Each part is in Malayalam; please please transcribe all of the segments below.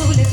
Cool.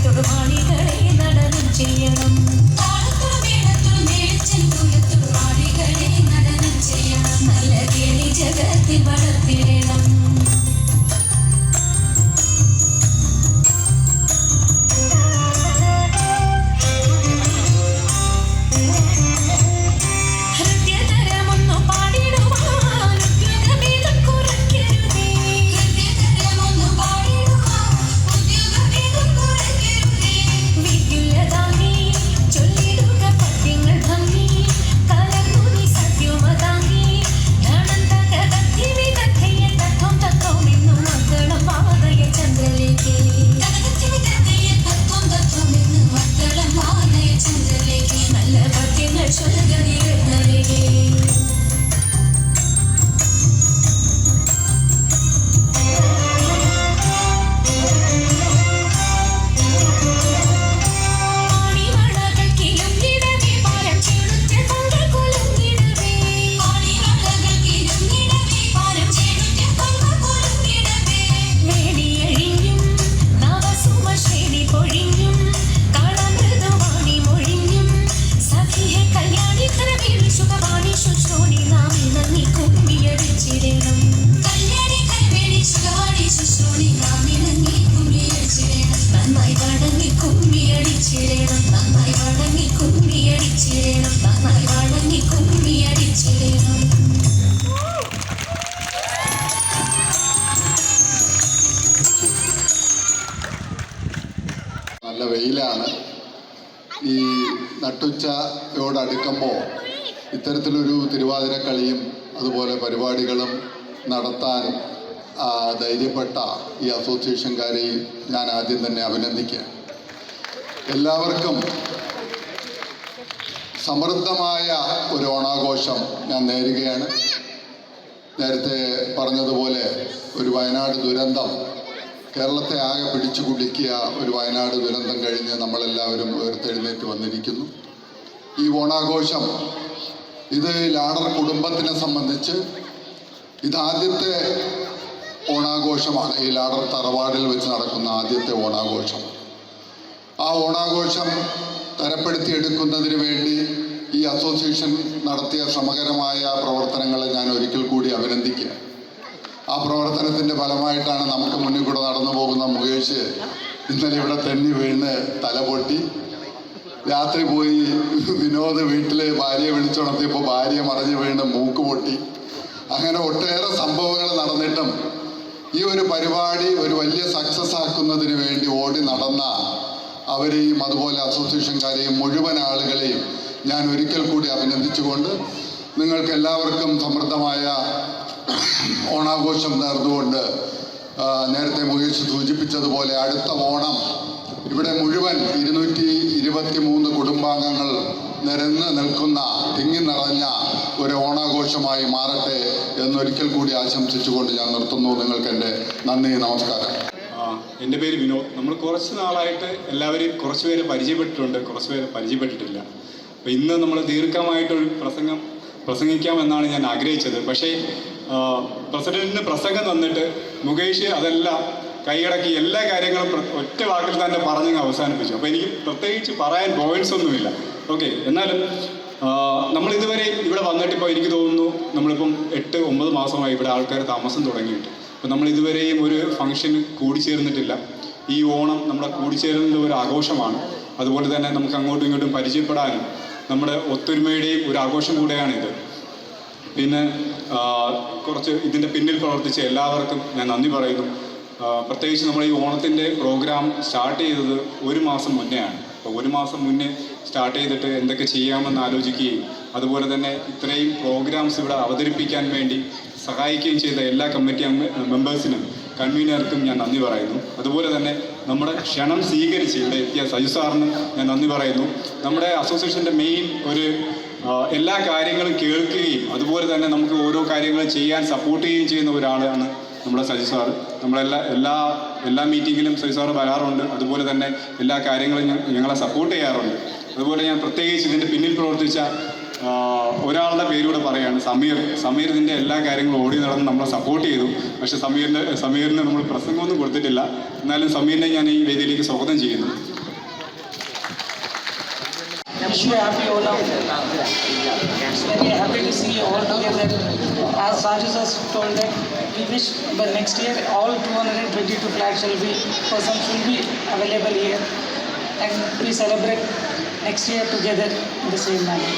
അടിച്ചിടണം നന്നായി വണങ്ങി കുമ്മിയടിച്ചിടണം നന്നായി വണങ്ങി കുമ്മിയടിച്ചിടണം. നല്ല വെയിലാണ്. ഈ നട്ടുച്ചയോടടുക്കുമ്പോൾ ഇത്തരത്തിലൊരു തിരുവാതിരക്കളിയും അതുപോലെ പരിപാടികളും നടത്താൻ ധൈര്യപ്പെട്ട ഈ അസോസിയേഷൻകാരെയും ഞാൻ ആദ്യം തന്നെ അഭിനന്ദിക്കുകയാണ്. എല്ലാവർക്കും സമൃദ്ധമായ ഒരു ഓണാഘോഷം ഞാൻ നേരുകയാണ്. നേരത്തെ പറഞ്ഞതുപോലെ ഒരു വയനാട് ദുരന്തം കേരളത്തെ ആകെ പിടിച്ചു കുലുക്കിയ ഒരു വയനാട് ദുരന്തം കഴിഞ്ഞ് നമ്മളെല്ലാവരും ഉയർത്തെഴുന്നേറ്റ് വന്നിരിക്കുന്നു. ഈ ഓണാഘോഷം ഇത് ലാഡർ കുടുംബത്തിനെ സംബന്ധിച്ച് ഇതാദ്യത്തെ ഓണാഘോഷമാണ്. ഈ ലാഡർ തറവാടിൽ വെച്ച് നടക്കുന്ന ആദ്യത്തെ ഓണാഘോഷം. ആ ഓണാഘോഷം തരപ്പെടുത്തിയെടുക്കുന്നതിന് വേണ്ടി ഈ അസോസിയേഷൻ നടത്തിയ ശ്രമകരമായ പ്രവർത്തനങ്ങളെ ഞാൻ ഒരിക്കൽ കൂടി അഭിനന്ദിക്കുക. ആ പ്രവർത്തനത്തിൻ്റെ ഫലമായിട്ടാണ് നമുക്ക് മുന്നിൽ കൂടെ നടന്നു പോകുന്ന മുകേഷ് ഇന്നലെ ഇവിടെ തെന്നി വീണ് തലപൊട്ടി. രാത്രി പോയി വിനോദ് വീട്ടിൽ ഭാര്യയെ വിളിച്ചുണർത്തിയപ്പോൾ ഭാര്യ മറിഞ്ഞു വീണ് മൂക്ക് പൊട്ടി. അങ്ങനെ ഒട്ടേറെ സംഭവങ്ങൾ നടന്നിട്ടും ഈ ഒരു പരിപാടി ഒരു വലിയ സക്സസ് ആക്കുന്നതിന് വേണ്ടി ഓടി നടന്ന അവരെയും അതുപോലെ അസോസിയേഷൻകാരെയും മുഴുവൻ ആളുകളെയും ഞാൻ ഒരിക്കൽ കൂടി അഭിനന്ദിച്ചുകൊണ്ട് നിങ്ങൾക്ക് എല്ലാവർക്കും സമൃദ്ധമായ ഓണാഘോഷം നേർന്നുകൊണ്ട് നേരത്തെ മുകേഷ് സൂചിപ്പിച്ചതുപോലെ അടുത്ത ഓണം ഇവിടെ മുഴുവൻ 223 കുടുംബാംഗങ്ങൾ നിരന്ന് നിൽക്കുന്ന തിങ്ങി നിറഞ്ഞ ഒരു ഓണാഘോഷമായി മാറട്ടെ എന്നൊരിക്കൽ കൂടി ആശംസിച്ചുകൊണ്ട് ഞാൻ നിർത്തുന്നു. നിങ്ങൾക്ക് എൻ്റെ നന്ദി, നമസ്കാരം. എൻ്റെ പേര് വിനോദ്. നമ്മൾ കുറച്ച് നാളായിട്ട് എല്ലാവരെയും കുറച്ച് പേരെ പരിചയപ്പെട്ടിട്ടുണ്ട്, കുറച്ച് പേരെ പരിചയപ്പെട്ടിട്ടില്ല. അപ്പോൾ ഇന്ന് നമ്മൾ ദീർഘമായിട്ടൊരു പ്രസംഗിക്കാമെന്നാണ് ഞാൻ ആഗ്രഹിച്ചത്. പക്ഷേ പ്രസിഡന്റിന് പ്രസംഗം തന്നിട്ട് മുകേഷ് അതെല്ലാം കൈയടക്കി എല്ലാ കാര്യങ്ങളും ഒറ്റ വാക്കിൽ തന്നെ പറഞ്ഞ് അവസാനിപ്പിച്ചു. അപ്പോൾ എനിക്ക് പ്രത്യേകിച്ച് പറയാൻ പോയിന്റ്സ് ഒന്നുമില്ല. ഓക്കെ, എന്നാലും നമ്മളിതുവരെ ഇവിടെ വന്നിട്ടിപ്പോൾ എനിക്ക് തോന്നുന്നു നമ്മളിപ്പം 8-9 മാസമായി ഇവിടെ ആൾക്കാർ താമസം തുടങ്ങിയിട്ട്. അപ്പോൾ നമ്മൾ ഇതുവരെയും ഒരു ഫംഗ്ഷന് കൂടിച്ചേർന്നിട്ടില്ല. ഈ ഓണം നമ്മുടെ കൂടിച്ചേരുന്ന ഒരു ആഘോഷമാണ്. അതുപോലെ തന്നെ നമുക്ക് അങ്ങോട്ടും ഇങ്ങോട്ടും പരിചയപ്പെടാനും നമ്മുടെ ഒത്തൊരുമയുടെയും ഒരു ആഘോഷം കൂടെയാണിത്. പിന്നെ കുറച്ച് ഇതിൻ്റെ പിന്നിൽ പ്രവർത്തിച്ച എല്ലാവർക്കും ഞാൻ നന്ദി പറയുന്നു. പ്രത്യേകിച്ച് നമ്മൾ ഈ ഓണത്തിൻ്റെ പ്രോഗ്രാം സ്റ്റാർട്ട് ചെയ്തത് 1 മാസം മുന്നെയാണ്. അപ്പോൾ 1 മാസം മുന്നേ സ്റ്റാർട്ട് ചെയ്തിട്ട് എന്തൊക്കെ ചെയ്യാമെന്ന് ആലോചിക്കുകയും അതുപോലെ തന്നെ ഇത്രയും പ്രോഗ്രാംസ് ഇവിടെ അവതരിപ്പിക്കാൻ വേണ്ടി സഹായിക്കുകയും ചെയ്ത എല്ലാ കമ്മിറ്റി മെമ്പേഴ്സിനും കൺവീനർക്കും ഞാൻ നന്ദി പറയുന്നു. അതുപോലെ തന്നെ നമ്മുടെ ക്ഷണം സ്വീകരിച്ച് ഇവിടെ എത്തിയ സജു സാറിനും ഞാൻ നന്ദി പറയുന്നു. നമ്മുടെ അസോസിയേഷൻ്റെ മെയിൻ ഒരു എല്ലാ കാര്യങ്ങളും കേൾക്കുകയും അതുപോലെ തന്നെ നമുക്ക് ഓരോ കാര്യങ്ങളും ചെയ്യാൻ സപ്പോർട്ട് ചെയ്യുകയും ചെയ്യുന്ന ഒരാളാണ് നമ്മുടെ സജു സാറ്. എല്ലാ മീറ്റിങ്ങിലും സജു സാറ് വരാറുണ്ട്. അതുപോലെ തന്നെ എല്ലാ കാര്യങ്ങളും ഞങ്ങളെ സപ്പോർട്ട് ചെയ്യാറുണ്ട്. അതുപോലെ ഞാൻ പ്രത്യേകിച്ച് ഇതിൻ്റെ പിന്നിൽ പ്രവർത്തിച്ച ഒരാളുടെ പേരൂടെ പറയുകയാണ്, സമീർ ഇതിൻ്റെ എല്ലാ കാര്യങ്ങളും ഓടി നടന്ന് നമ്മളെ സപ്പോർട്ട് ചെയ്തു. പക്ഷേ സമീറിന് നമ്മൾ പ്രസംഗമൊന്നും കൊടുത്തിട്ടില്ല. എന്നാലും സമീറിനെ ഞാൻ ഈ വേദിയിലേക്ക് സ്വാഗതം ചെയ്യുന്നു. Wish you happy Onam. Very happy to see you all together. As Raju has told that we wish by next year all 222 flags persons will be available here, and we celebrate next year together in the same manner.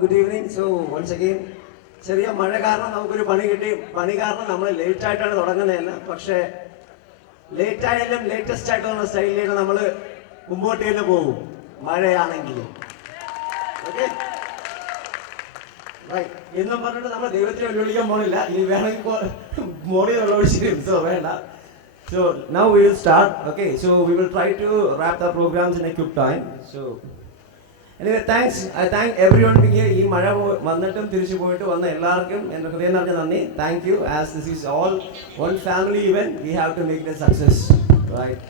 good evening. So once again, ചെറിയ മഴ കാരണം നമുക്കൊരു പണി കിട്ടി. പണി കാരണം നമ്മൾ ലേറ്റ് ആയിട്ടാണ് തുടങ്ങുന്നതെന്ന്. പക്ഷേ ലേറ്റ് ആയാലും ലേറ്റസ്റ്റ് ആയിട്ടുള്ള സ്റ്റൈലിലേക്ക് നമ്മൾ മുമ്പോട്ട് തന്നെ പോകും, മഴയാണെങ്കിലും. ഓക്കെ, എന്നും പറഞ്ഞിട്ട് നമ്മൾ ദൈവത്തെ വെല്ലുവിളിക്കാൻ പോണില്ല. ഇനി വേണമെങ്കിൽ മോഡി വെള്ളമൊഴിച്ചിരും. സോ വേണ്ട. So now we will start. Okay, so we will try to wrap the programs in a quick time. So anyway, thanks. I thank everyone being here. ഈ മഴ വന്നിട്ടും തിരിച്ചു പോയിട്ട് വന്ന എല്ലാവർക്കും എൻ്റെ ഹൃദയം നിറഞ്ഞ നന്ദി. Thank you. As this is all one family event, we have to make it a success, right?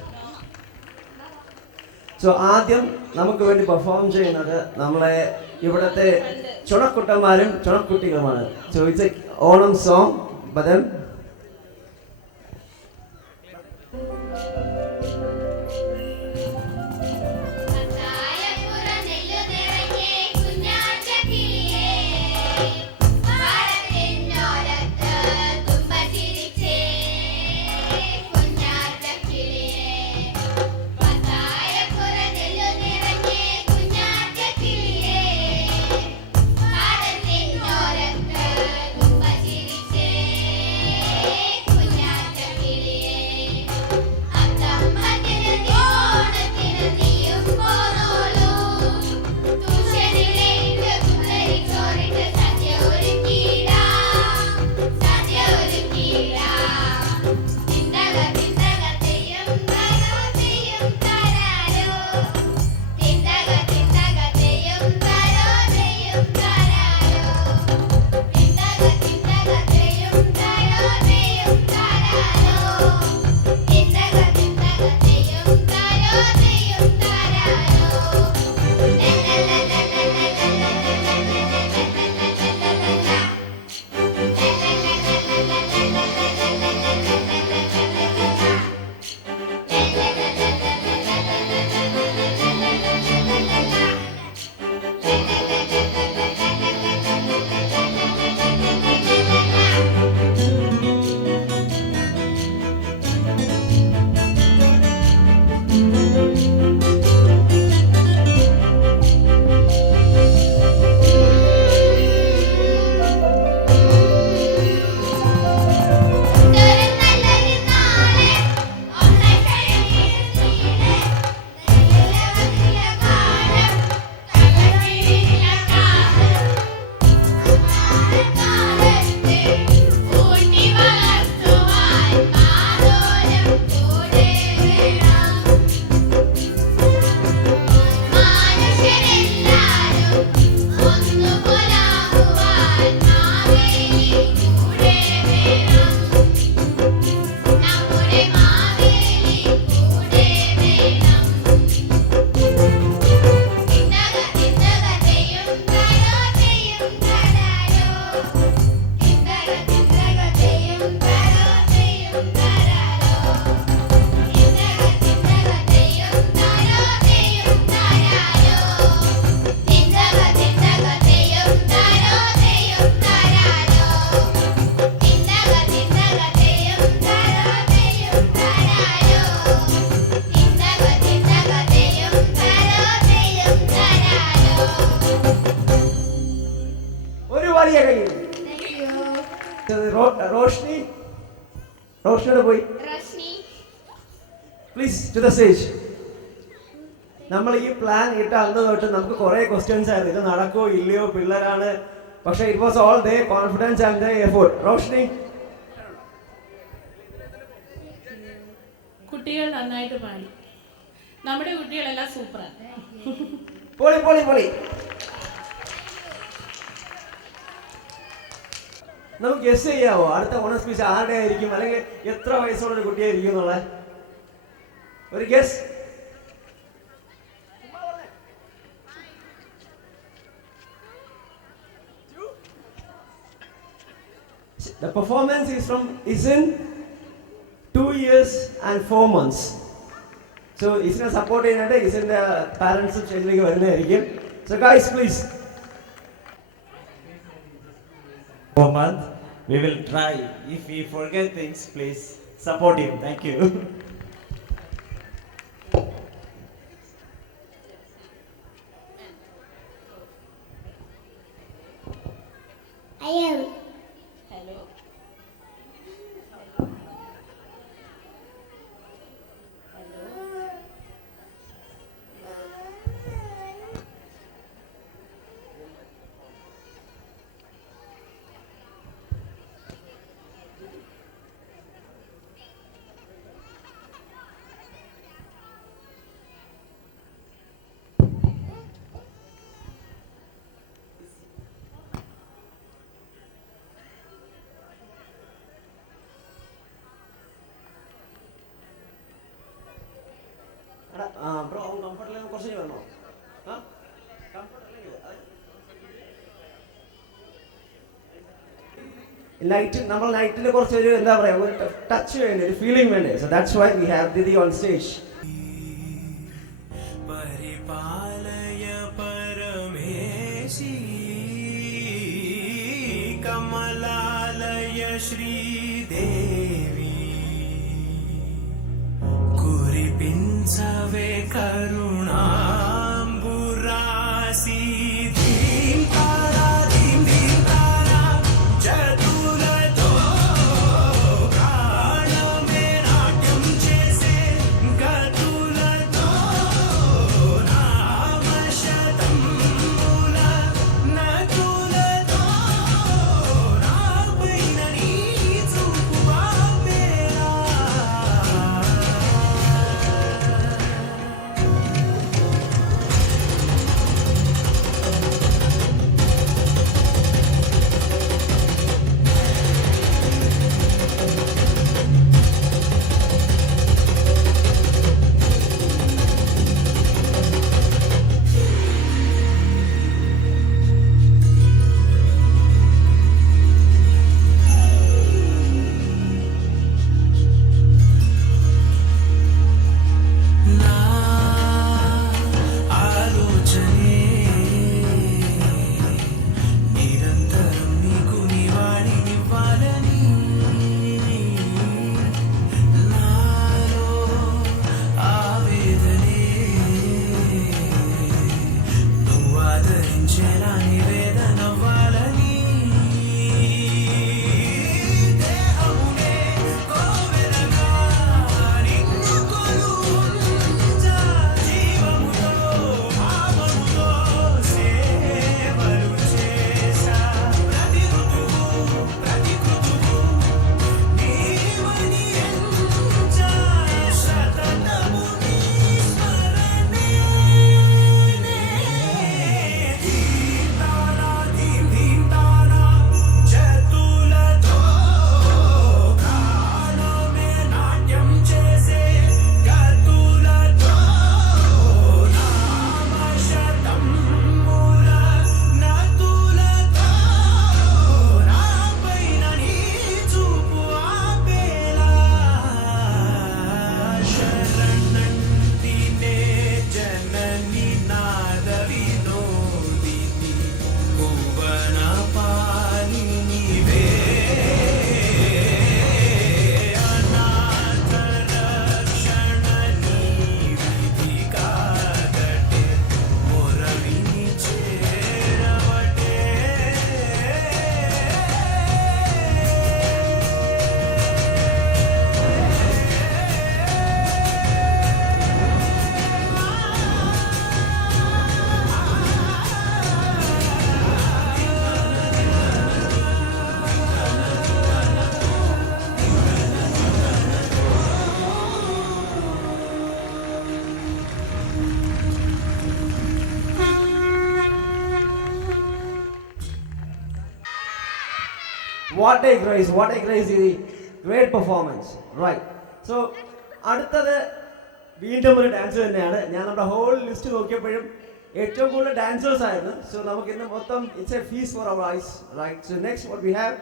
So ആദ്യം നമുക്ക് വേണ്ടി പെർഫോം ചെയ്യുന്നത് നമ്മളെ ഇവിടുത്തെ ചുണക്കുട്ടന്മാരും ചുണക്കുട്ടികളുമാണ്. So it's a Onam song, but then റോഷ്നിയുടെ പോയി പ്ലീസ് ടു ദ സ്റ്റേജ്. നമ്മൾ ഈ പ്ലാൻ ഇട്ട അന്ന് തൊട്ട് നമുക്ക് കുറേ ക്വസ്റ്റ്യൻസ് ആയിരുന്നു, ഇത് നടക്കോ ഇല്ലയോ, പിള്ളേരാണ്. പക്ഷേ it was all they confidence and they effort. Roshni, കുട്ടികൾ നന്നായിട്ട് പാടി. നമ്മുടെ കുട്ടികളെല്ലാം സൂപ്പറാണ്. പൊളി പൊളി പൊളി. നമുക്ക് ഗസ് ചെയ്യാവോ അടുത്ത ഓണം സ്പീച്ച് ആരുടെ ആയിരിക്കും, അല്ലെങ്കിൽ എത്ര വയസ്സുള്ള ഒരു കുട്ടിയായിരിക്കും എന്നുള്ള ഒരു guess? The performance is in 2 years and 4 months. So isine support cheyyante isinte parents സ്റ്റേജിലേക്ക് വരുന്നതായിരിക്കും. So guys, please. For a month, we will try. If we forget things, please support him. Thank you. Night നമ്മൾ നൈറ്റിൽ കുറച്ചൊരു എന്താ പറയുക ഒരു ടച്ച് വേണ്ടേ, ഒരു ഫീലിംഗ് വേണ്ടേ. So that's why we have Didi on stage. പരിപാലയ പരമേശി കമലാലയ ശ്രീദേവി కురిపించవే కరుణాంబురాసి ధీం తారా ధీం ధీం తారా జతులతో ప్రాణమే నాట్యం చేసే గతులతో నామశతముల నతులతో నాపైన నీ చూపు ఆపేలా. నా ఆలోచనే నిరంతరం నీకు నివాళినివ్వాలని నాలో ఆవేదనే నువ్వు ఆదరించేలా నివేదనవ్వాలని దేహమునే కోవెలగా నిన్ను కొలువుంచా జీవముతో భావముతో సేవలు చేసా ప్రతి ఋతువు ప్రతి కృతువు నీవని ఎంచా శతనము నీ స్మరణే. ధీం తారా ధీం ధీం తారా జతులతో ప్రాణమే నాట్యం చేసే గతులతో నామశతముల నతులతో నాపైన నీ చూపు ఆపేలా. శరణంటినే జనని నాద వినోదిని భువన పాలినివే అనాథ రక్షణ నీ విధి కాదటే మొరవిని చేరవటే. What a crazy great performance. Right. So അടുത്തത് വീണ്ടും ഒരു ഡാൻസ് തന്നെയാണ്. ഞാൻ നമ്മുടെ ഹോൾ ലിസ്റ്റ് നോക്കിയപ്പോഴും ഏറ്റവും കൂടുതൽ ഡാൻസേഴ്സ് ആയിരുന്നു. സോ നമുക്ക് ഇന്ന് മൊത്തം it's a feast for our eyes. Right. So next what we have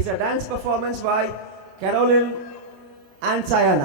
is a dance performance by Caroline and Sayana.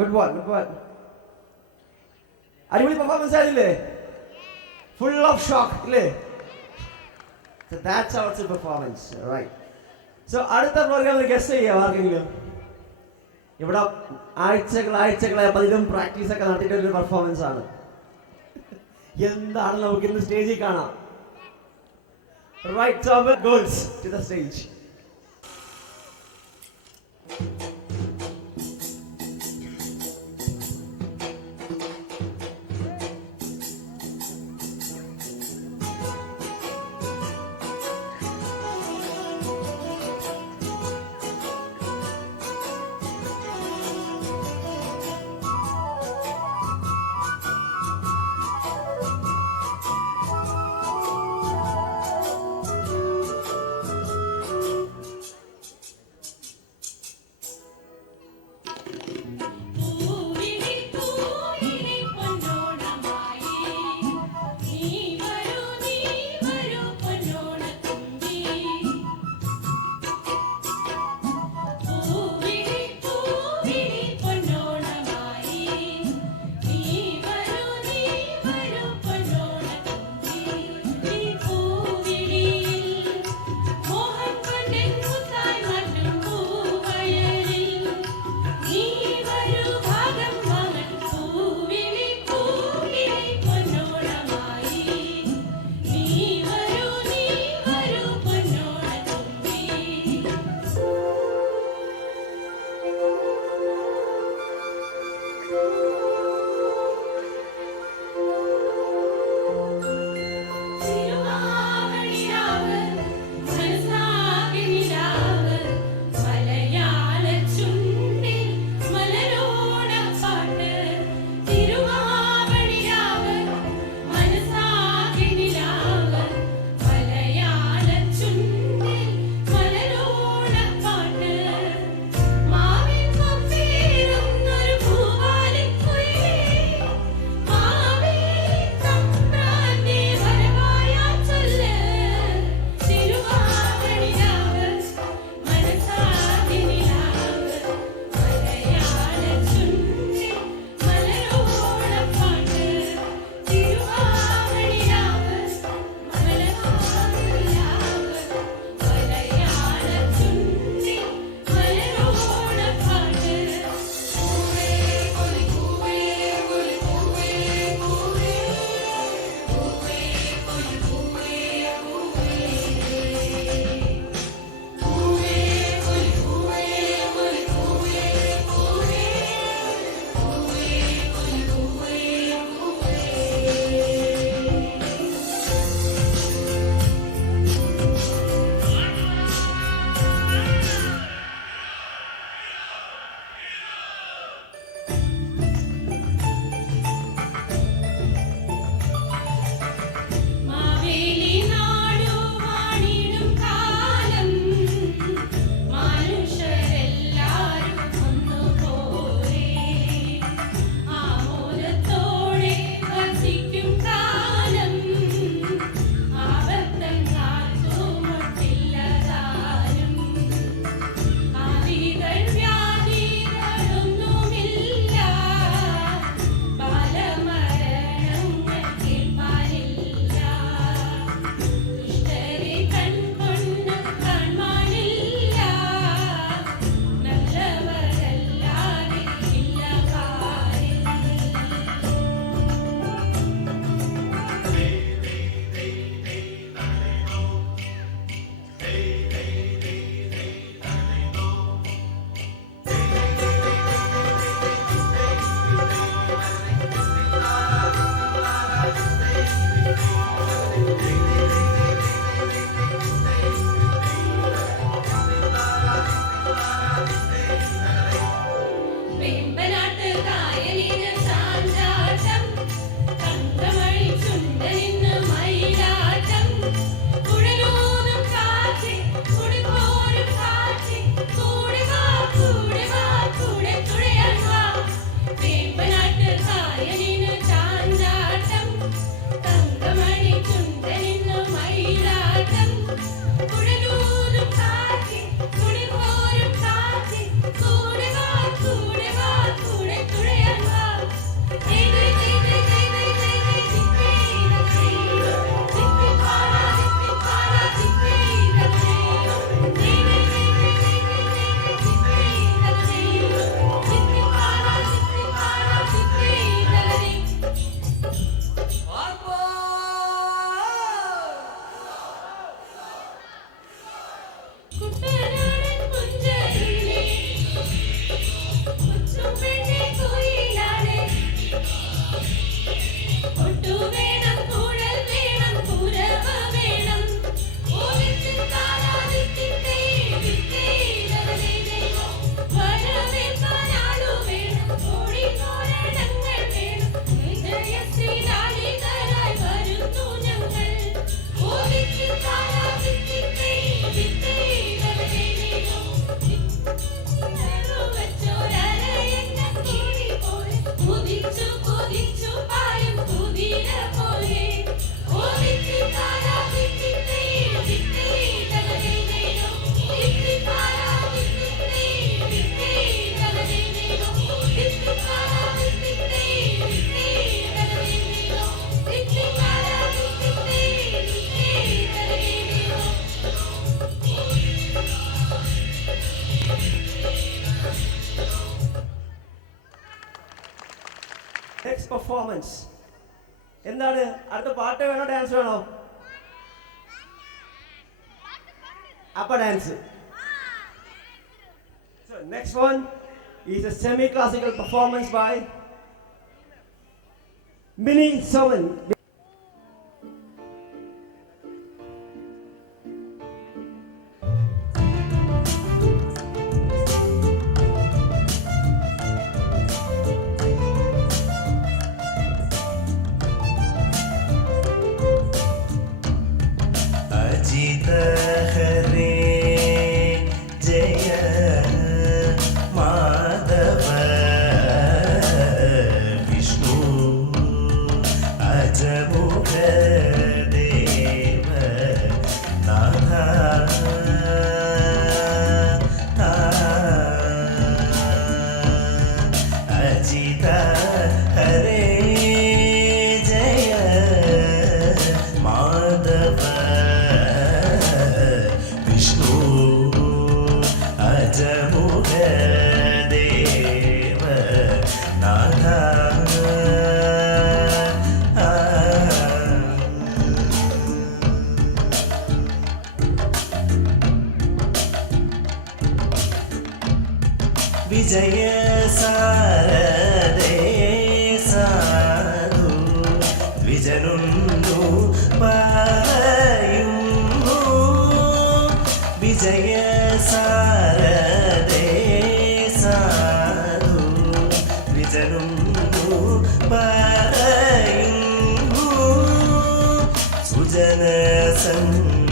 Good one, good one. അടിപൊളി പെർഫോമൻസ് ആയിരുന്നില്ലേ? Full of shock, ഇല്ലേ? So that's also performance, right? So അടുത്ത പ്രോഗ്രാം ഗസ്റ്റ് ചെയ്യാം ആർക്കെങ്കിലും? ഇവിടെ ആഴ്ചകളായി പലരും പ്രാക്ടീസ് ഒക്കെ നടത്തിയിട്ട് ഒരു പെർഫോമൻസ് ആണ്. എന്താണ് നമുക്ക് ഇന്ന് സ്റ്റേജിൽ കാണാം. Right, so goes to the stage. അടുത്ത പാട്ട് വേണോ ഡാൻസ് വേണോ? അപ്പ dance. So next one is a semi-classical performance by Mini Soman. अजित हरे जय माधव विष्णु अजमुख देव नाथा अजित हरे जय माधव विष्णु अजमुख देव नाथा विजय सारदे साधु द्विजनुंदु पायुंदु विजय सारदे साधु द्विजनुंदु पायुंदु सुजन संगममेटं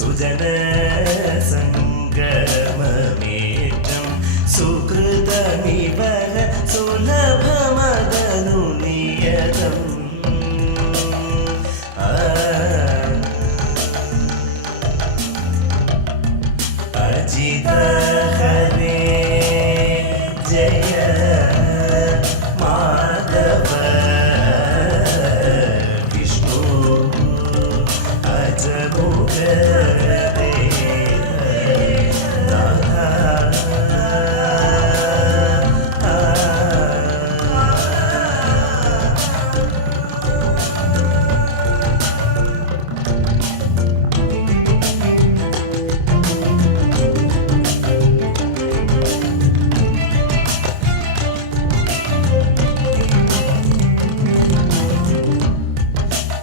सुजन संगममेटं सुकृतमिव सुलभमदनु नियतम् अजित हरे जय माधव विष्णु अजमुख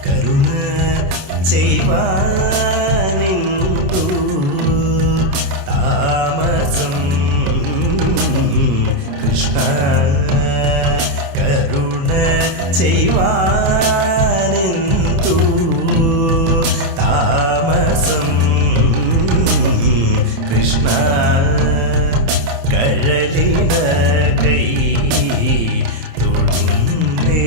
करुण चैवानिन्दु तामसं कृष्ण करुण चैवानिन्दु तामसं कृष्ण कळलिन कೈ तुण्णे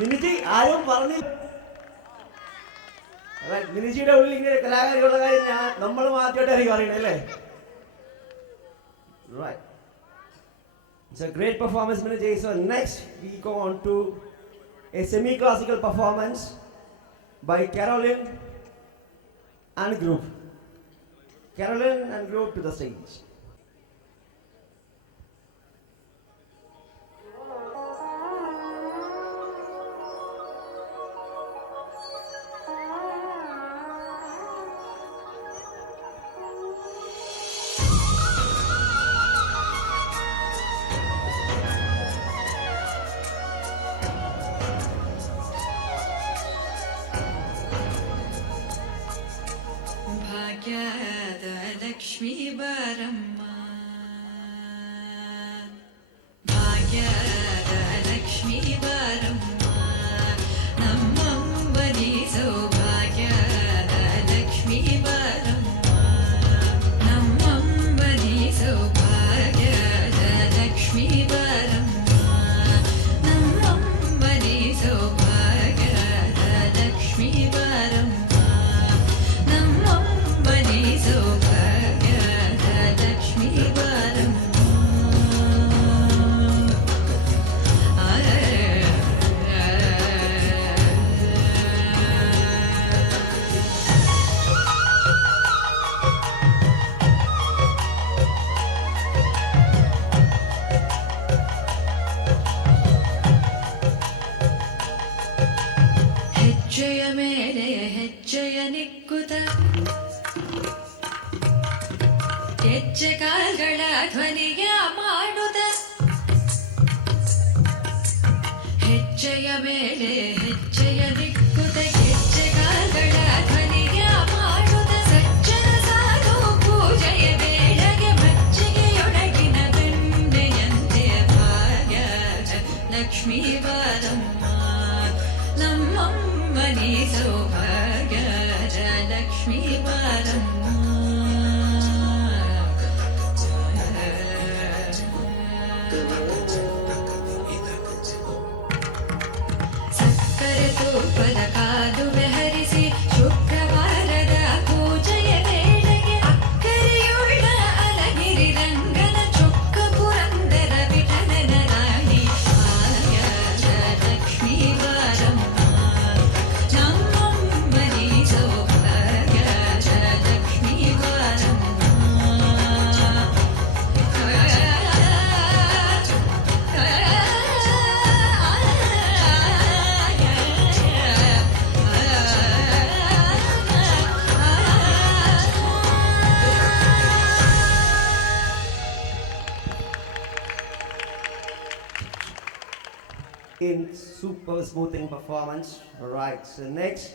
മിനിജി ആരും പറഞ്ഞില്ല. മിനിജിയുടെ ഉള്ളിൽ ഇങ്ങനെ കലാകാരിയുള്ള കാര്യം നമ്മൾ ആദ്യമായിട്ടായിരിക്കും അറിയണേ അല്ലേ? Right. It's a great performance, Miniji. So next we go on to a semi-classical performance by Caroline and group. Caroline and group to the stage. ಭಾಗ್ಯದ ಲಕ್ಷ್ಮೀ ಬಾರಮ್ಮ, ಭಾಗ್ಯದ ಲಕ್ಷ್ಮೀ ಬಾರಮ್ಮ, ನಮ್ಮಂಬನಿ ಸೌಭಾಗ್ಯದ ಲಕ್ಷ್ಮೀ ಬಾರಮ್ಮ, ನಮ್ಮಂಬನಿ ಸೌಭಾಗ್ಯದ ಲಕ್ಷ್ಮೀ ಬಾರಮ್ಮ, ನಮ್ಮಂಬನಿ ಸೌಭಾಗ್ಯದ ಲಕ್ಷ್ಮೀ ಬಾರಮ್ಮ, ನಮ್ಮಂಬನಿ ಸೌಭಾಗ್ಯದ ಲಕ್ಷ್ಮೀ ಬಾರಮ್ಮ. ಹೆಜ್ಜೆಯ ಮೇಲೆ ಹೆಜ್ಜೆಯ ನಿಕ್ಕುತ ಹೆಜ್ಜೆ ಕಾಲ್ಗಳ ಧ್ವನಿಯ ಮಾಡುತ್ತ, ಹೆಜ್ಜೆಯ ಮೇಲೆ ಹೆಜ್ಜೆಯ ನಿಕ್ಕುತ ಹೆಜ್ಜೆ ಕಾಲ್ಗಳ ಧ್ವನಿಯ ಮಾಡುತ್ತ, ಸಜ್ಜನ ಸಾಧು ಪೂಜೆಯ ಬೇಳೆಗೆ ಮಜ್ಜಿಗೆಯೊಳಗಿನ ಬೆಣ್ಣೆಯಂತೆ ಭಾಗ್ಯದ ಲಕ್ಷ್ಮೀ ಬಾರಮ್ಮ, ನಮ್ಮಮ್ಮನಿ ಸೌಭಾಗ್ಯದ ಲಕ್ಷ್ಮೀ ಬಾರಮ್ಮ. ಸಕ್ಕರೆ ತುಪ್ಪದ ಕಾದುವೆ ಹರಿಸಿ ಶುಕ್ರವಾರದ ಪೂಜೆಯ ವೇಳೆಗೆ ಅಕ್ಕರೆಯುಳ್ಳ ಅಲಗಿರಿ ರಂಗನ ಚೊಕ್ಕ ಪುರಂದರ ವಿಠಲನ ರಾಣಿ ಭಾಗ್ಯದ ಲಕ್ಷ್ಮೀ ಬಾರಮ್ಮ, ನಮ್ಮಮ್ಮನಿ ಸೌಭಾಗ್ಯದ ಲಕ್ಷ್ಮೀ ಬಾರಮ್ಮ. In super smoothing performance. Right. So next.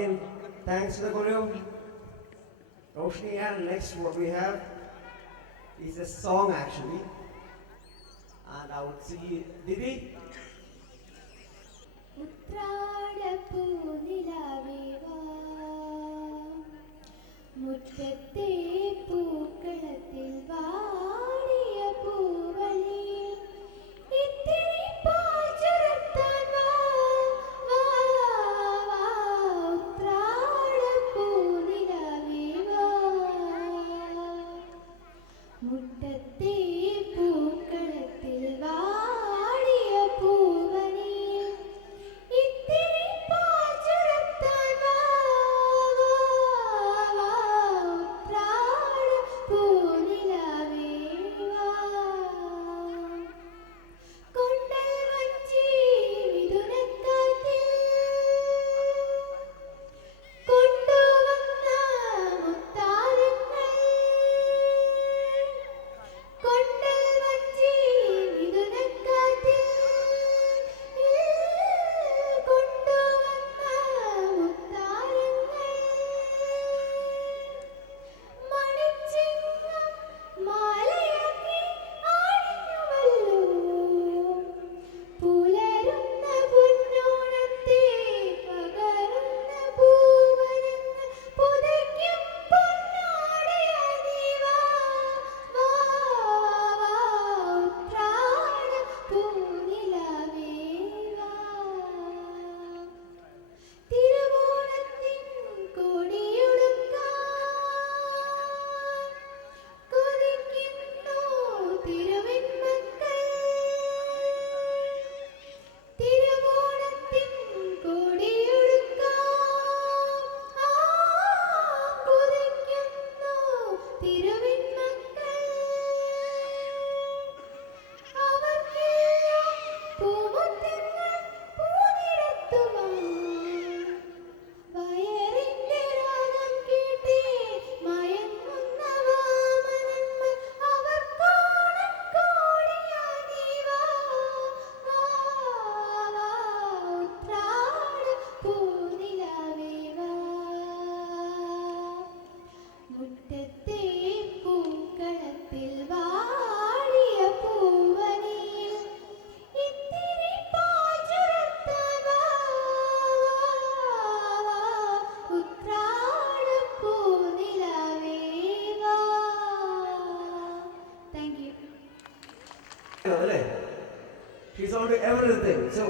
again, thanks to the choreo. Roshni, and next what we have is a song actually. And I would see Didi. ഉത്രാടപ്പൂനിലാവേവാ മുറ്റത്തെ പൂക്കളത്തിൽ വാടിയ പൂവളിയിൽ ഇത്തിരി പാൽ ചുരത്താൻ വാ, വാ, വാ, ഉത്രാടപ്പൂനിലാവേവാ മുറ്റത്തെ പൂക്കളത്തിൽ വാടിയ പൂവളിയിൽ ഇത്തിരി പാൽ ചുരത്താൻ വാ, വാ, വാ, ഉത്രാടപ്പൂനിലാവേവാ കൊണ്ടൽ വഞ്ചി മിഥുനക്കാറ്റിൽ കൊണ്ടുവന്ന മുത്താരങ്ങൾ കൊണ്ടൽ വഞ്ചി മിഥുനക്കാറ്റിൽ കൊണ്ടുവന്ന മുത്താരങ്ങൾ മണിച്ചിങ്ങം മാലയാക്കി ആടിഞ്ഞുവല്ലോ പുലരുന്ന പൊന്നോണത്തെ പകരുന്ന പൂവനങ്ങൾ പുതയ്ക്കും പൊന്നാടയായി നീ വാ, വാ, വാ, ഉത്രാടപ്പൂനിലാവേ വാ. തിരുവോണത്തിൻ കൊടിയുടുക്കാൻ കൊതിക്കുന്നു തിരുവെൺമക്കൾ. തിരുവോണത്തിൻ കൊടിയുടുക്കാൻ കൊതിക്കുന്നു തിരുവെൺമക്കൾ. അവർക്കെല്ലാം പൂമുത്തങ്ങൾ പൂനിരത്തുവാൻ വയറിന്റെ രാഗം കേട്ടേ മയങ്ങുന്ന വാമനന്മാർ അവർക്കോണം കോടിയായി നീ വാ, വാ, വാ, ഉത്രാടപ്പൂനിലാവേ വാ മുറ്റത്തെ പൂക്കളത്തിൽ വാടിയ പൂവനിയിൽ ഇത്തിരി പാൽ ചുരത്താൻ വാ, വാ, വാ, ഉത്രാടപ്പൂനിലാവേ വാ. Thank you. അല്ലേ? She's on to everything. So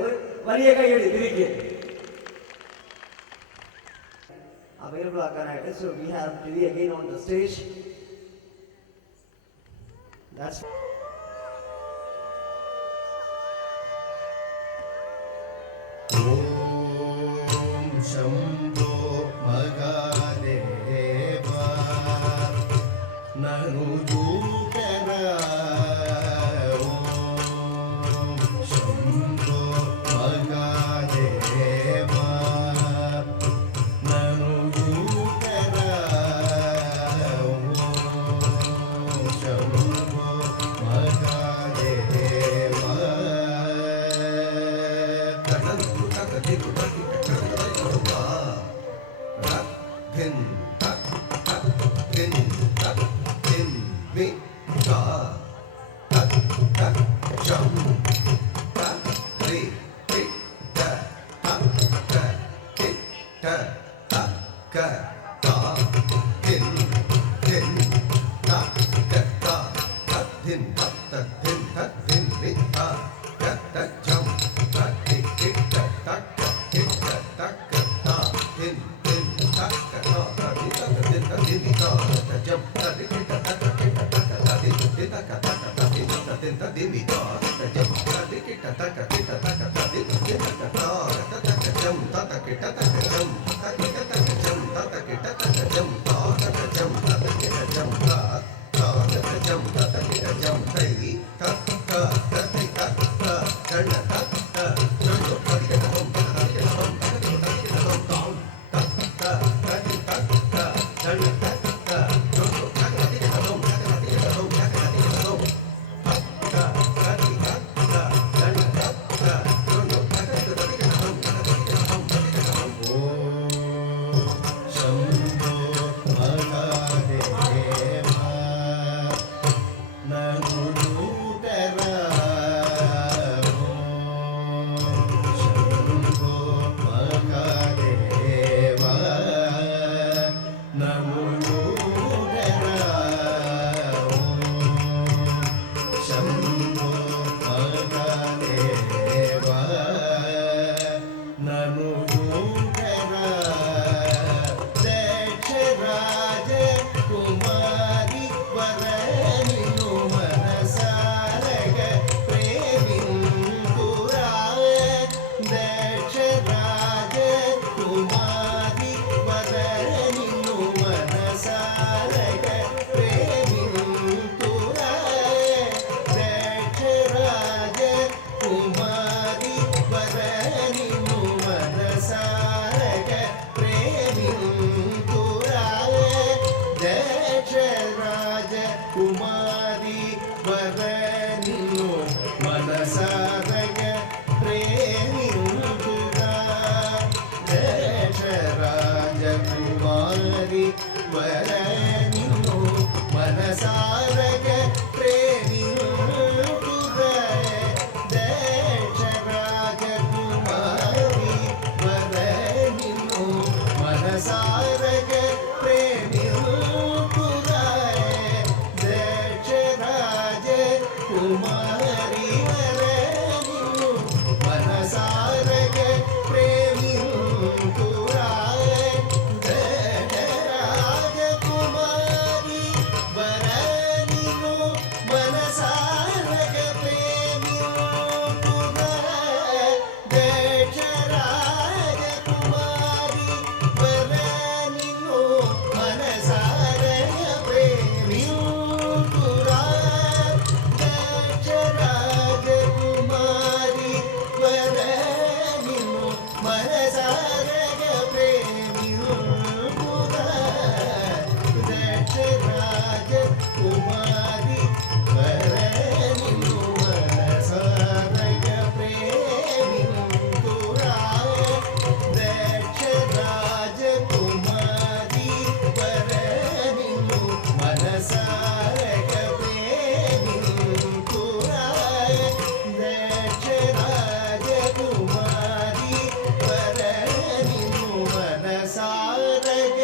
വലിയ കൈയടി തിരികെ അവൈലബിൾ ആക്കാനായിട്ട്. So we have Didi again on the stage. That's ഓം ശംഭോ മഹാദേവ നനു ദൂതര ഓം ശംഭോ മഹാദേവ നനു ദൂതര ഓം ശംഭോ മഹാദേവ ಕುಮಾರಿ ವರನಿಯು ಮನಸಾರಗ ಪ್ರೇಮಿಯುಗ ದೇಶ ರಾಜಕುಮಾರಿ ವರನಿಯು ಮನಸಾರಗ ಪ್ರೇಮಿಯುಗ ದೇಶ ರಾಜಕುಮಾರಿ ವರನಿಯು ಮನಸಾರಗ ಪ್ರೇಮಿಯುಗ ಕುಮಾರಿ ವರನಿಯು ಮನಸಾರಗ ಪ್ರೇಮಿಯು ಪುರಾಯ ರಾಜಕುಮಾರಿ ವರನಿಯು ಮನಸಾರಗ ಪ್ರೇಮಿಯು ಪುರಾಯ ದೇಶ ರಾಜಕುಮಾರಿ ವರನಿಯು ಮನಸಾರಗ ಪ್ರೇಮಿಯು ರಾಜಕುಮಾರಿ ವರನಿಯು ಮನಸಾರಗ ಪ್ರೇಮಿಯು ದಕ್ಷ ರಾಜಕುಮಾರಿ ವರನಿಯು ಮನಸಾರಗ ಪ್ರೇಮಿಯು ದಕ್ಷ ರಾಜಕುಮಾರಿ ವರನಿಯು ಮನಸಾರಗ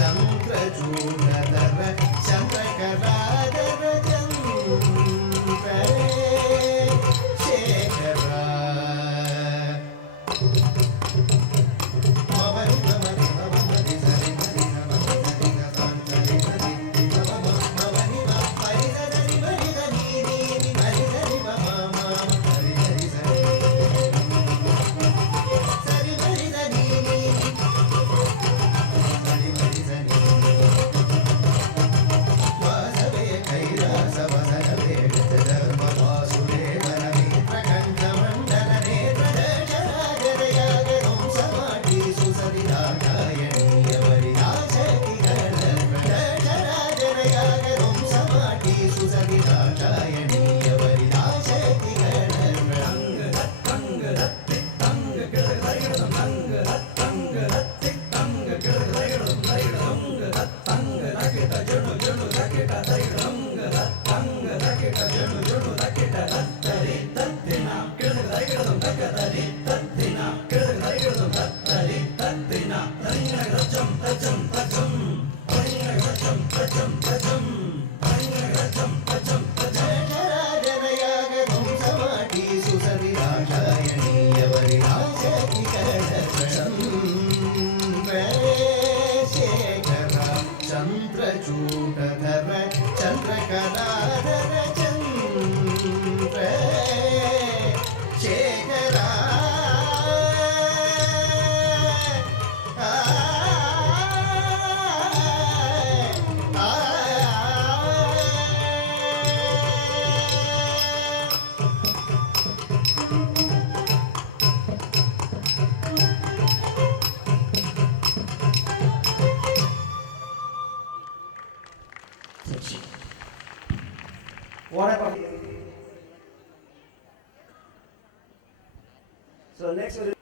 ಚಂದ್ರಚೂಡಧರ ಚಂದ್ರಕರಾಧ चन्द्रचूटधर चन्द्रकलाधर Chandra शेखरा What about so next we'll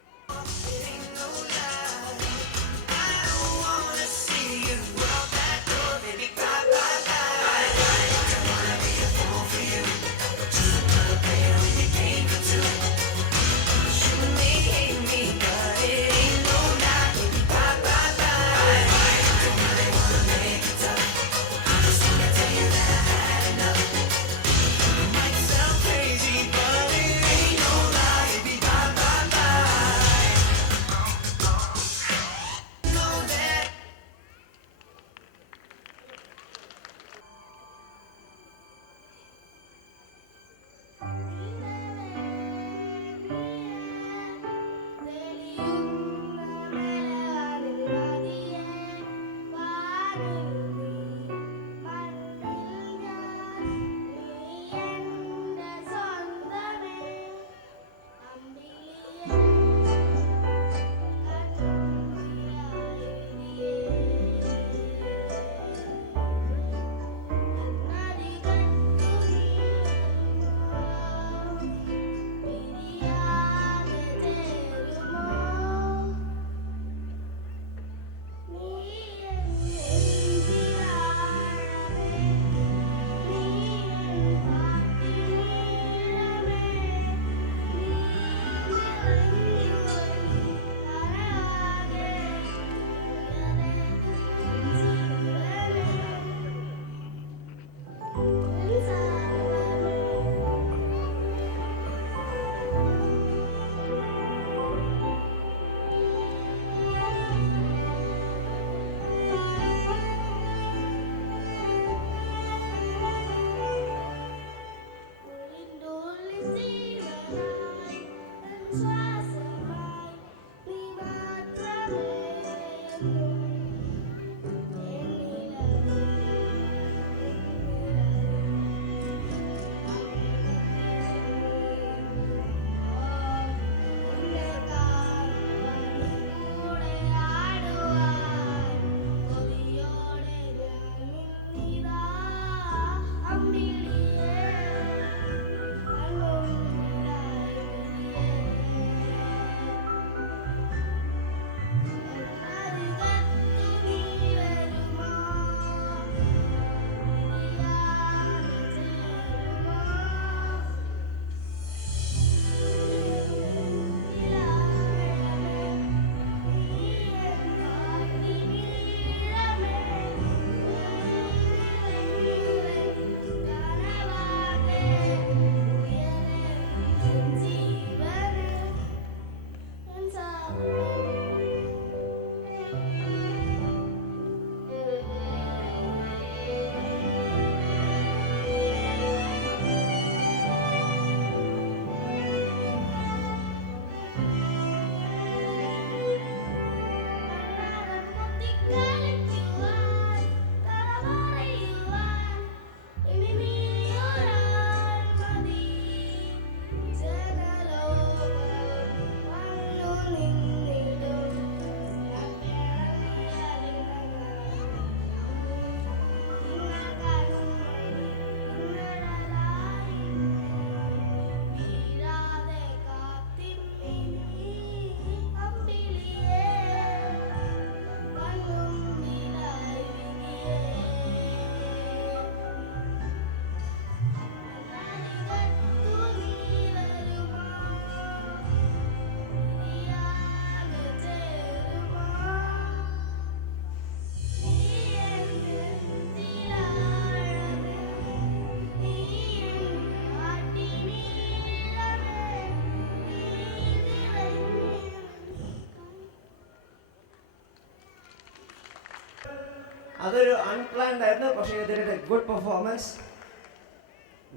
അതൊരു അൺപ്ലാൻഡ് ആയിരുന്നു, പക്ഷേ ഇതിൻ്റെ ഗുഡ് പെർഫോമൻസ്.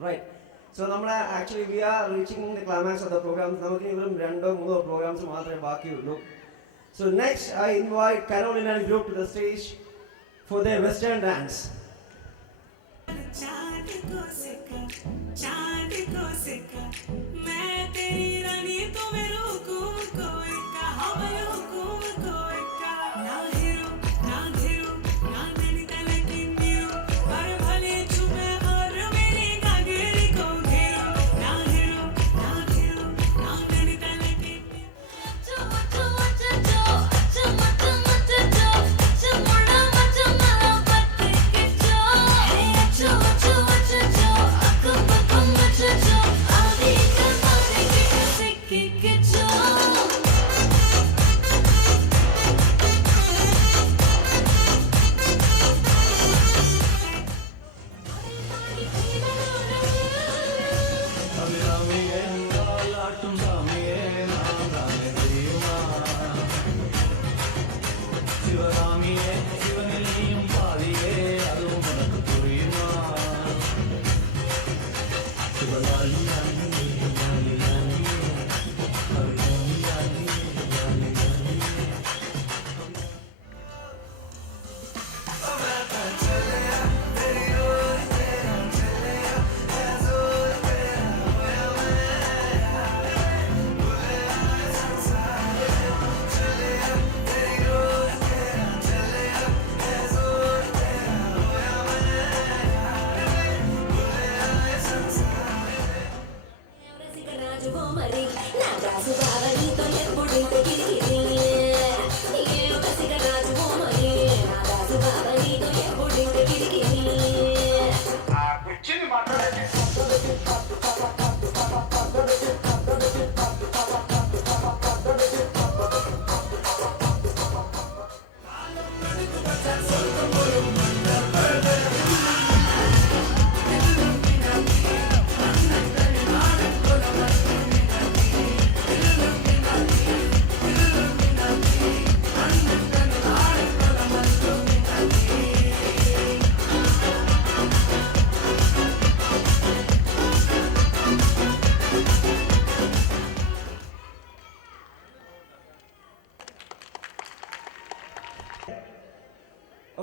റൈറ്റ്. സോ നമ്മൾ actually we are reaching the climax of the programmes. നമുക്ക് ഇവരും 2-3 പ്രോഗ്രാംസ് മാത്രമേ ബാക്കിയുള്ളൂ. So next I invite Caroline and group to the stage for the western dance.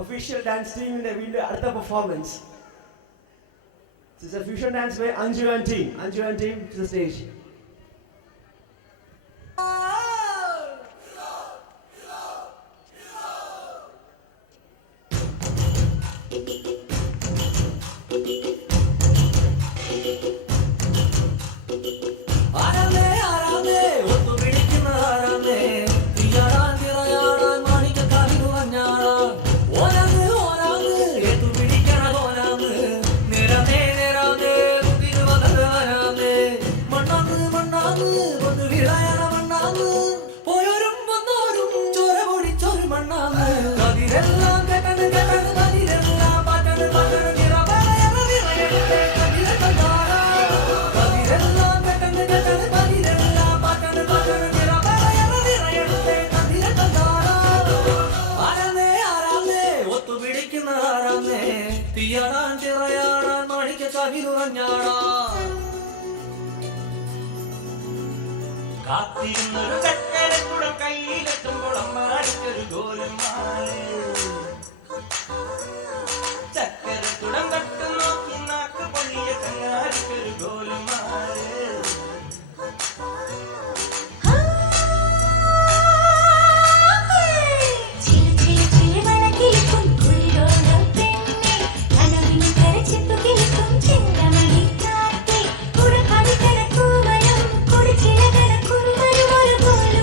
Official dance team in the video അടുത്ത performance. This is a fusion dance by Anju and team. Anju and team to the stage. കാത്തിരുന്നൊരു ചക്കരക്കുടം കയ്യിലെത്തുമ്പോൾ അമ്മടിക്കൊരു ഗോലന്മാര് ചക്കരക്കുടം തട്ട് നോക്കി നാക്ക് പൊള്ളിയ ചങ്ങാടിക്കൊരു ഗോലന്മാര് ഒരു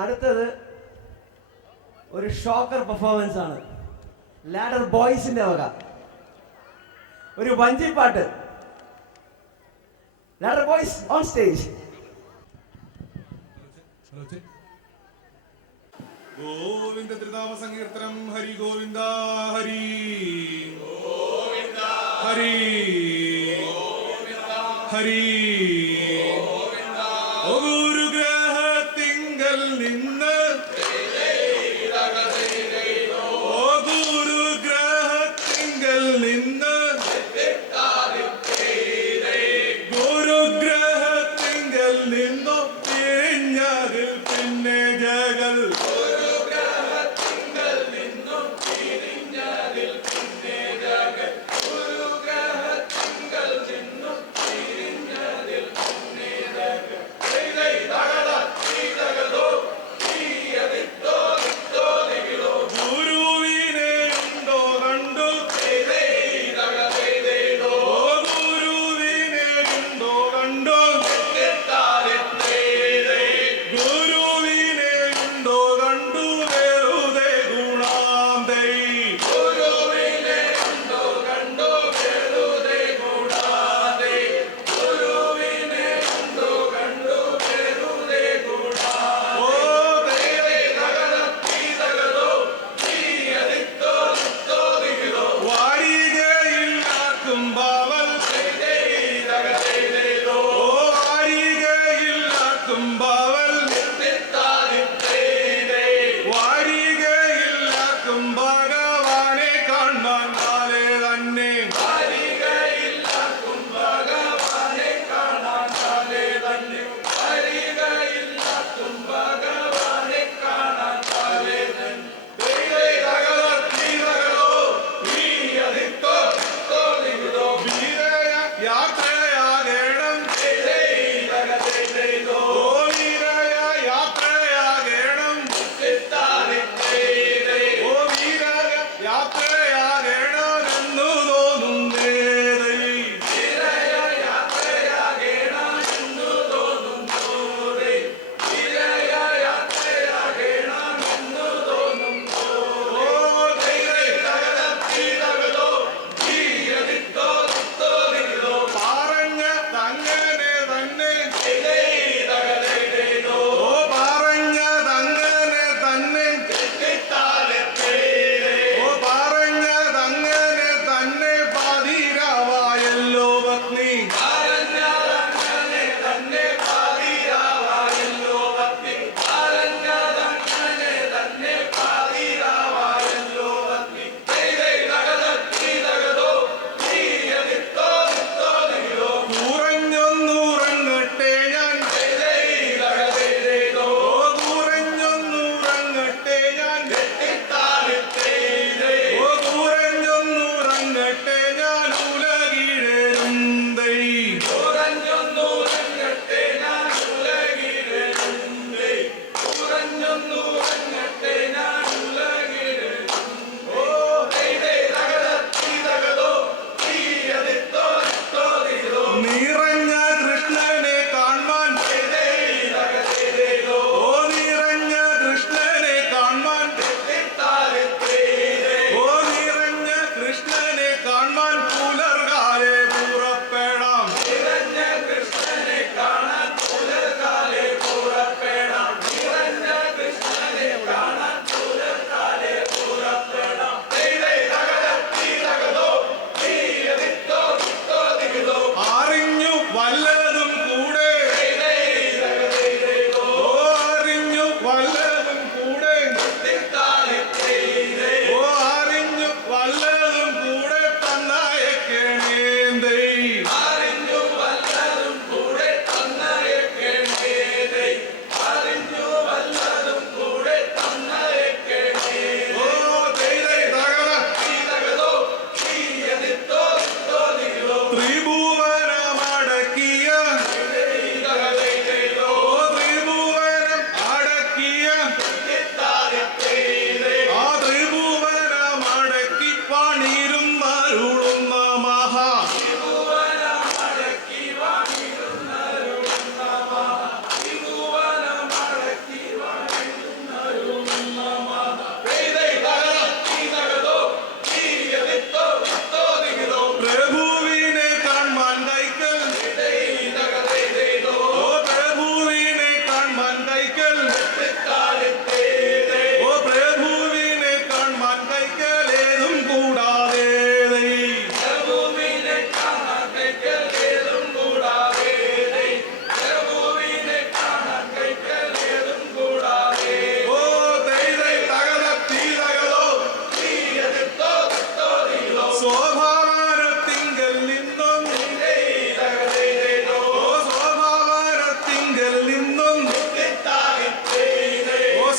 അടുത്തത് ഒരു ഷോക്കർ പെർഫോമൻസ് ആണ്. ലാഡർ ബോയ്സിന്റെ വക ഒരു വഞ്ചിപ്പാട്ട്. Ladder boys on stage. Govinda ത്രിനാമ സങ്കീർത്തനം. ഹരി ഗോവിന്ദ ഹരി ഹരി ഹരി. ഓ ഗുരുഗ്രഹത്തിങ്കൽ നിന്ന്, ഓ ഗുരുഗ്രഹത്തിങ്കൽ നിന്ന്, ഗുരുഗ്രഹത്തിങ്കൽ നിന്നു പിരിഞ്ഞതിൽ പിന്നെ ജഗൽ. ഗുരുവിനെ ഉണ്ടോ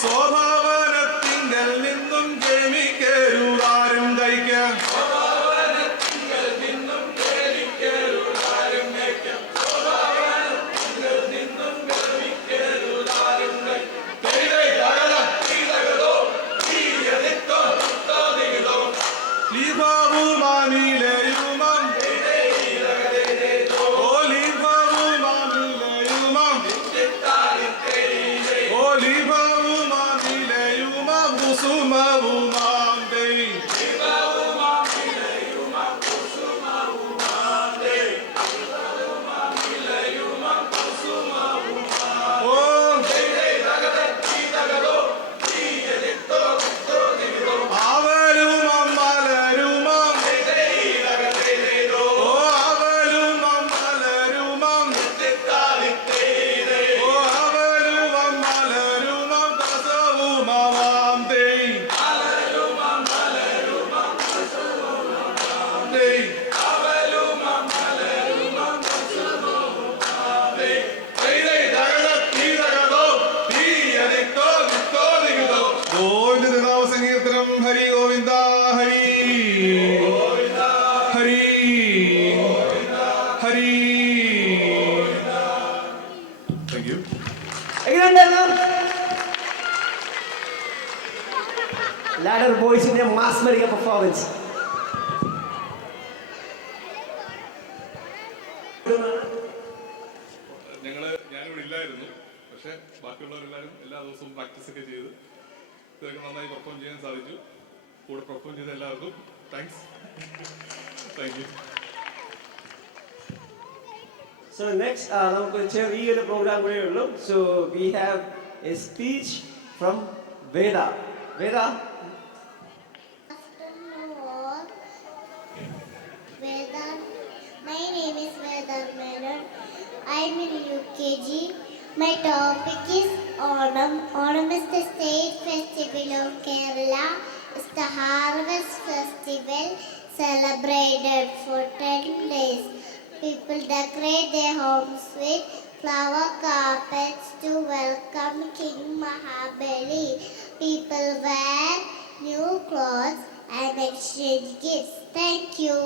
സ്വഭാവനത്തിങ്കൽ നിന്നും കെമിക്കരുതാരും കഴിക്കാം സങ്കീർത്തനം Hari Govinda Hari Hari Hari. Thank you. Ladder Boys in a masmeric performance. ഞാനിവിടെ ഇല്ലായിരുന്നു, പക്ഷെ ബാക്കിയുള്ളവരെല്ലാവരും എല്ലാ ദിവസവും പ്രാക്ടീസ് ഒക്കെ ചെയ്ത് ഇതൊക്കെ നന്നായി പെർഫോം ചെയ്യാൻ സാധിച്ചു. കൂടെ പെർഫോം ചെയ്ത എല്ലാവർക്കും thanks. Thank you. So next, നമുക്ക് ഈ ഒരു പ്രോഗ്രാം കൂടെ ഉള്ളൂ. So we have a speech from Veda. Veda. My name is Veda Menon. I'm in UKG. My topic is Onam. Onam is the state festival of Kerala. It's the harvest festival celebrated for 10 days. People decorate their homes with flower carpets to welcome King Mahabali. People wear new clothes and exchange gifts. Thank you.